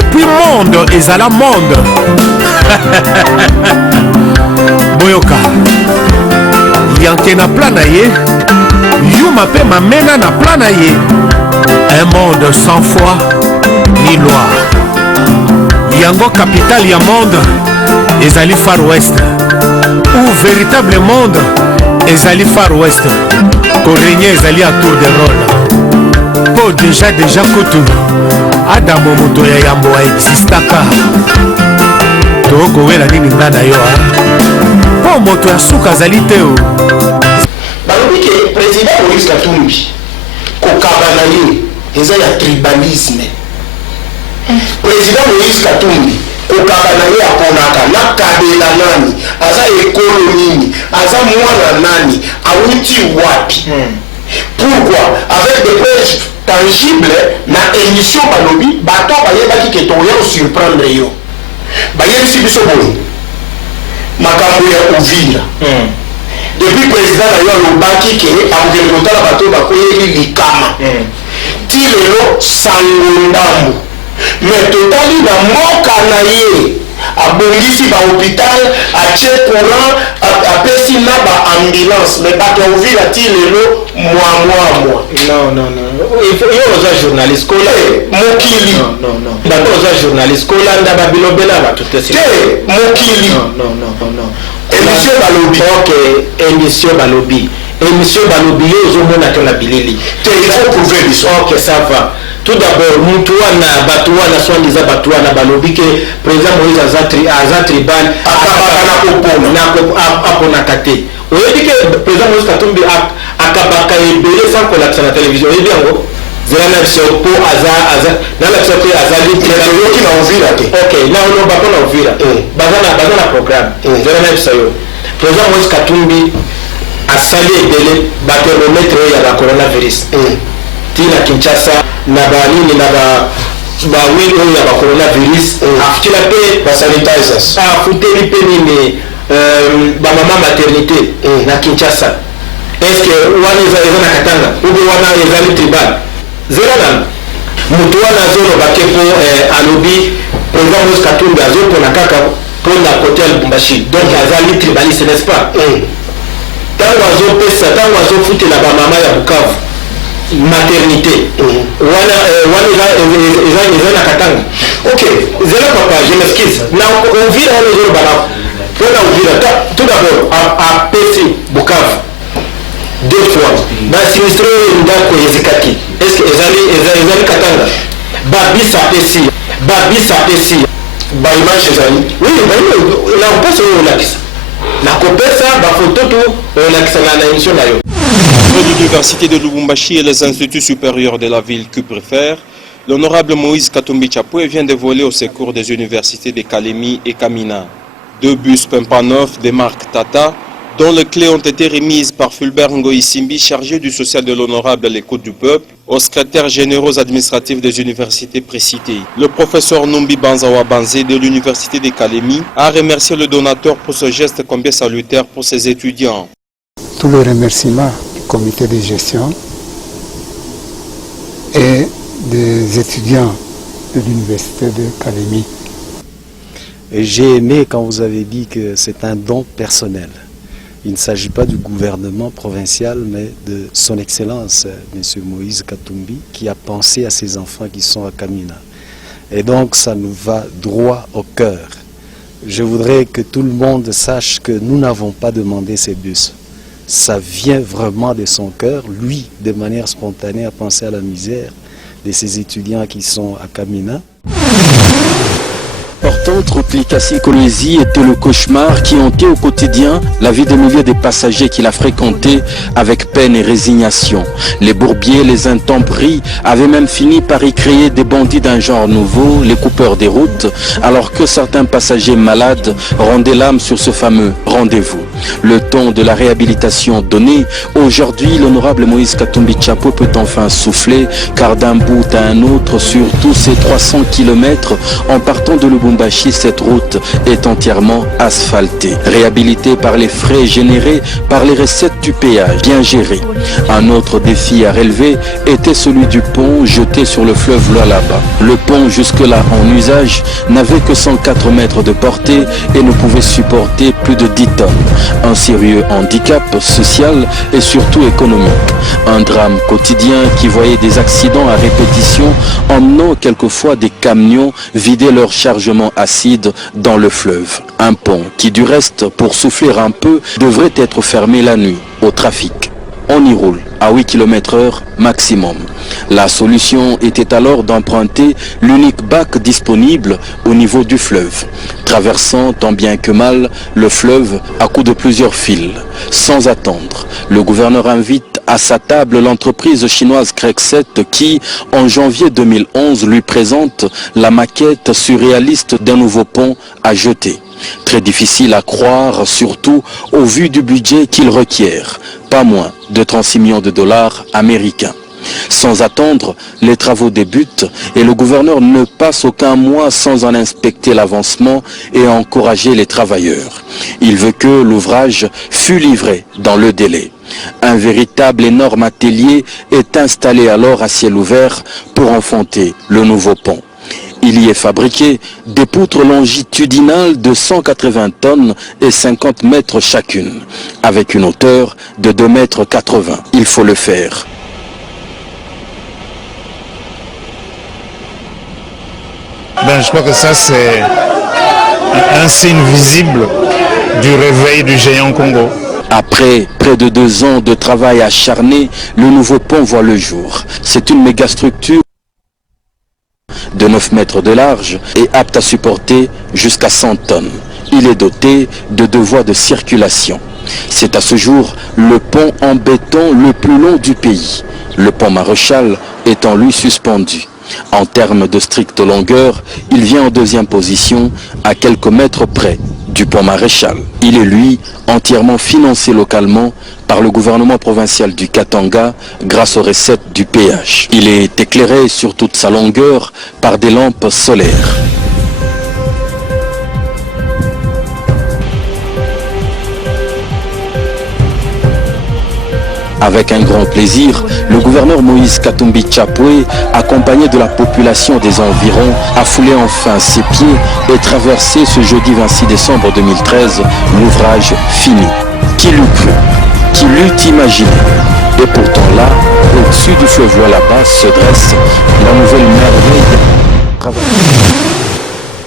depuis monde ezala monde. Boyoka yanke na plan na ye, yuma pe mamena na plan na ye. Un monde sans foi ni loi. Yango capitale ya monde ezali Far West, ou véritable monde ezali Far West. Korénye ezali à tour de rôle. Po déjà kutu Adamo moto ya yambo existaka. Toko wela nini ngana yo po moto ya suka azali te o. Balobi ke président Moïse Katumbi kokabana ye eza ya tribalisme. Président Moïse Katumbi kokabana ye aponaka na kabela nani, aza ekolo nini, aza mwana nani, awuti wapi. Pourquoi avec des preuves tangibles na émission balobi bato bayebaki ke toya surprendre yo. Bayebisi biso boye makambo ya Uvira. Depuis président na yo alobaki ke akokende kotala bato bakoyeli likama ti lelo sango ndambo. Mais totali na mboka na ye abongisi ba hôpital, atie courant, apesi na ba ambulance. Mais bato Uvira ti lelo moi. Non. Yo oza journaliste kola mokili. Non. Bato oza journaliste kola nda babilobela bato te. Mokili. Non. Émission balobi. Ok, émission balobi. Émission balobi yo ozomona to na bilili. Il faut prouver biso. Ok, ça va. Tout d'abord, Moutoua na Batoua na soin des Batoua na balobi que président Moïse Aza tribal na kate. On dit que président Moïse Katumbi akabaka ebele sans collapse na télévision. Et bien go. Zela na sopo Aza na la sopo Azali qui na Uvira te. Ok, na on ba na Uvira. Bazana programme. Zela na sayo. Président Moïse Katumbi asali ebele ba thermomètre ya la coronavirus. Tina Kinshasa na ba nini na ba wili ya ba coronavirus afutila pe ba sanitizers afuteli pe nini ba mama maternité na Kinshasa. Est-ce que wana eza na Katanga ou bien wana eza tribal zera na mutu wana zolo bakepo alobi président Moïse Katumbi azo pona kaka pona côté Lubumbashi, donc azali tribaliste, n'est-ce pas? Tango azo pesa tango azo futela ba mama ya Bukavu maternité wana eza na Katanga. Ok, zela papa, je m'excuse. Na Uvira wana zolo bana pona Uvira tout d'abord à PC Bukavu deux fois ba sinistre ndako ezikaki. Est-ce que ezali Katanga babisa pesi ba image ezali oui ba la pesa la kisa na kopesa ba photo tout la kisa na émission na yo. L'université de Lubumbashi et les instituts supérieurs de la ville que préfère, l'honorable Moïse Katumbi Chapoué vient de voler au secours des universités de Kalemi et Kamina. 2 bus Pimpanov de marque Tata, dont les clés ont été remises par Fulbert Ngoïsimbi, chargé du social de l'honorable à l'écoute du peuple, aux secrétaires généraux administratifs des universités précitées. Le professeur Numbi Banzawa Banzé de l'université de Kalemi a remercié le donateur pour ce geste combien salutaire pour ses étudiants. Tous les remerciements du comité de gestion et des étudiants de l'université de Kalemi. J'ai aimé quand vous avez dit que c'est un don personnel. Il ne s'agit pas du gouvernement provincial, mais de son Excellence, M. Moïse Katumbi, qui a pensé à ses enfants qui sont à Kamina. Et donc, ça nous va droit au cœur. Je voudrais que tout le monde sache que nous n'avons pas demandé ces bus. Ça vient vraiment de son cœur. Lui, de manière spontanée, a pensé à la misère de ses étudiants qui sont à Kamina. Importante, Rotlikasi Kolwezi était le cauchemar qui hantait au quotidien la vie des milliers de passagers qu'il a fréquentés avec peine et résignation. Les bourbiers, les intempéries avaient même fini par y créer des bandits d'un genre nouveau, les coupeurs des routes, alors que certains passagers malades rendaient l'âme sur ce fameux rendez-vous. Le temps de la réhabilitation donné, aujourd'hui l'honorable Moïse Katumbi Tchapoué peut enfin souffler, car d'un bout à un autre, sur tous ces 300 km, en partant de Lubumbashi, cette route est entièrement asphaltée, réhabilitée par les frais générés par les recettes du péage, bien gérées. Un autre défi à relever était celui du pont jeté sur le fleuve Lualaba. Le pont, jusque-là en usage, n'avait que 104 mètres de portée et ne pouvait supporter plus de 10 tonnes. Un sérieux handicap social et surtout économique. Un drame quotidien qui voyait des accidents à répétition, emmenant quelquefois des camions vider leur chargement acide dans le fleuve. Un pont qui, du reste, pour souffler un peu, devrait être fermé la nuit au trafic. On y roule à 8 km/h maximum. La solution était alors d'emprunter l'unique bac disponible au niveau du fleuve, traversant tant bien que mal le fleuve à coups de plusieurs fils. Sans attendre, le gouverneur invite à sa table l'entreprise chinoise Crexet qui, en janvier 2011, lui présente la maquette surréaliste d'un nouveau pont à jeter. Très difficile à croire, surtout au vu du budget qu'il requiert, pas moins de 36 millions de dollars américains. Sans attendre, les travaux débutent et le gouverneur ne passe aucun mois sans en inspecter l'avancement et encourager les travailleurs. Il veut que l'ouvrage fût livré dans le délai. Un véritable énorme atelier est installé alors à ciel ouvert pour enfoncer le nouveau pont. Il y est fabriqué des poutres longitudinales de 180 tonnes et 50 mètres chacune, avec une hauteur de 2,80 mètres. Il faut le faire. Je crois que ça c'est un signe visible du réveil du géant Congo. Après près de 2 ans de travail acharné, le nouveau pont voit le jour. C'est une mégastructure de 9 mètres de large et apte à supporter jusqu'à 100 tonnes. Il est doté de 2 voies de circulation. C'est à ce jour le pont en béton le plus long du pays. Le pont Maréchal étant lui suspendu. En termes de stricte longueur, il vient en 2e position à quelques mètres près du pont Maréchal. Il est lui entièrement financé localement par le gouvernement provincial du Katanga grâce aux recettes du péage. Il est éclairé sur toute sa longueur par des lampes solaires. Avec un grand plaisir, le gouverneur Moïse Katumbi Tchapoué, accompagné de la population des environs, a foulé enfin ses pieds et traversé ce jeudi 26 décembre 2013 l'ouvrage fini. Qui l'eût cru? Qui l'eût imaginé? Et pourtant là, au-dessus du fleuve Lualaba se dresse la nouvelle merveille.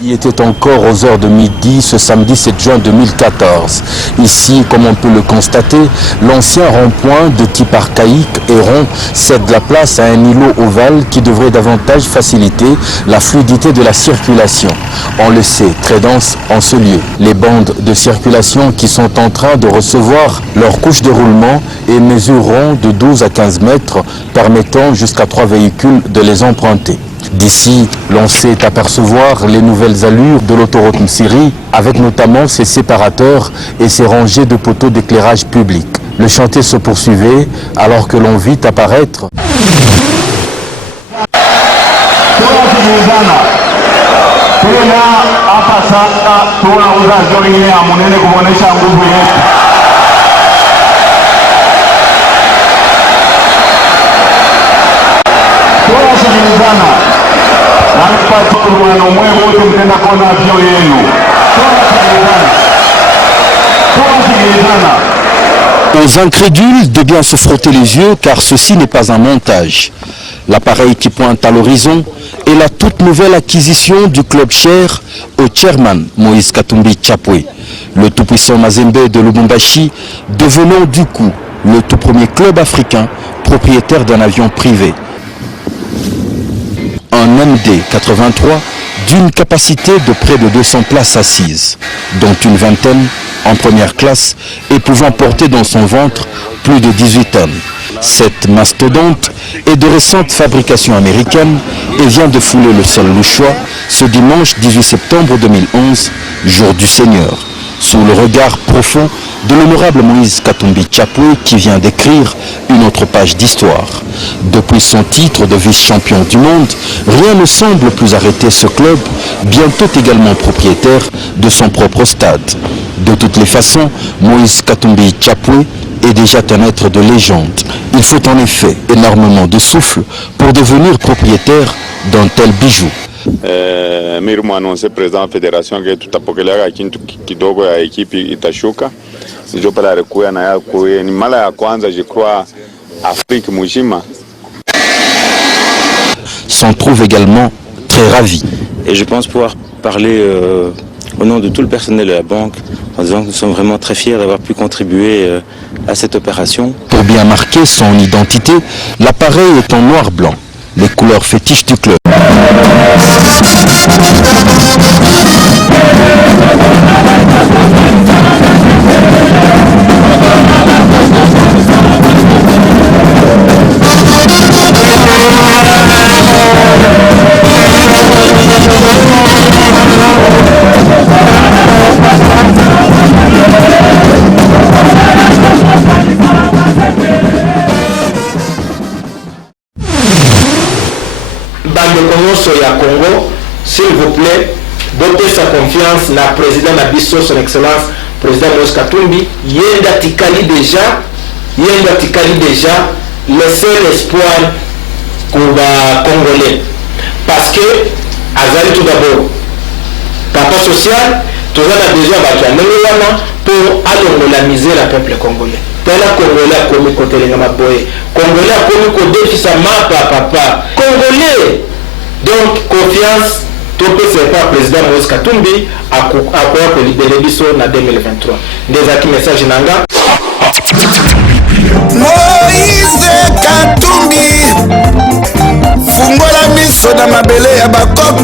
Il était encore aux heures de midi ce samedi 7 juin 2014. Ici, comme on peut le constater, l'ancien rond-point de type archaïque et rond cède la place à un îlot ovale qui devrait davantage faciliter la fluidité de la circulation. On le sait, très dense en ce lieu. Les bandes de circulation qui sont en train de recevoir leur couche de roulement et mesureront de 12 à 15 mètres, permettant jusqu'à 3 véhicules de les emprunter. D'ici, l'on sait apercevoir les nouvelles allures de l'autoroute Msiri, avec notamment ses séparateurs et ses rangées de poteaux d'éclairage public. Le chantier se poursuivait alors que l'on vit apparaître aux incrédules de bien se frotter les yeux, car ceci n'est pas un montage. L'appareil qui pointe à l'horizon est la toute nouvelle acquisition du club cher au chairman Moïse Katumbi Tchapoué. Le tout-puissant Mazembe de Lubumbashi devenant du coup le tout premier club africain propriétaire d'un avion privé. Un MD-83 d'une capacité de près de 200 places assises, dont une vingtaine en première classe et pouvant porter dans son ventre plus de 18 tonnes. Cette mastodonte est de récente fabrication américaine et vient de fouler le sol louchois ce dimanche 18 septembre 2011, jour du Seigneur. sous le regard profond de l'honorable Moïse Katumbi Chapwe qui vient d'écrire une autre page d'histoire. Depuis son titre de vice-champion du monde, rien ne semble plus arrêter ce club, bientôt également propriétaire de son propre stade. De toutes les façons, Moïse Katumbi Chapwe est déjà un être de légende. Il faut en effet énormément de souffle pour devenir propriétaire d'un tel bijou. Mimi mwanonse president wa federation que tutapokeleaka kintu kidogo ya ekipi itashuka ndio pale alikuwa na yako ni mara ya kwanza je crois Afrique mujima. S'en trouve également très ravi. Et je pense pouvoir parler au nom de tout le personnel de la banque en disant que nous sommes vraiment très fiers d'avoir pu contribuer à cette opération. Pour bien marquer son identité, l'appareil est en noir-blanc, les couleurs fétiches du club. Ya Congo, s'il vous plaît, donnez sa confiance na président Nabiso, son excellence, président Moïse Katumbi, yenda tikali déjà, le seul espoir pour les Congolais. Parce que, Azali tout d'abord, papa social, tout le monde a besoin de pour allongolamiser le peuple congolais. Tela Congolais a commis côté les Namaboye. Congolais a commis côté fils à papa. Congolais! Donc, confiance, tout le président Moïse Katumbi a quoi que libérer Bisso en 2023. Des acquis message Nanga. Moïse Katumbi, fungola miso na mabele ya bakoko.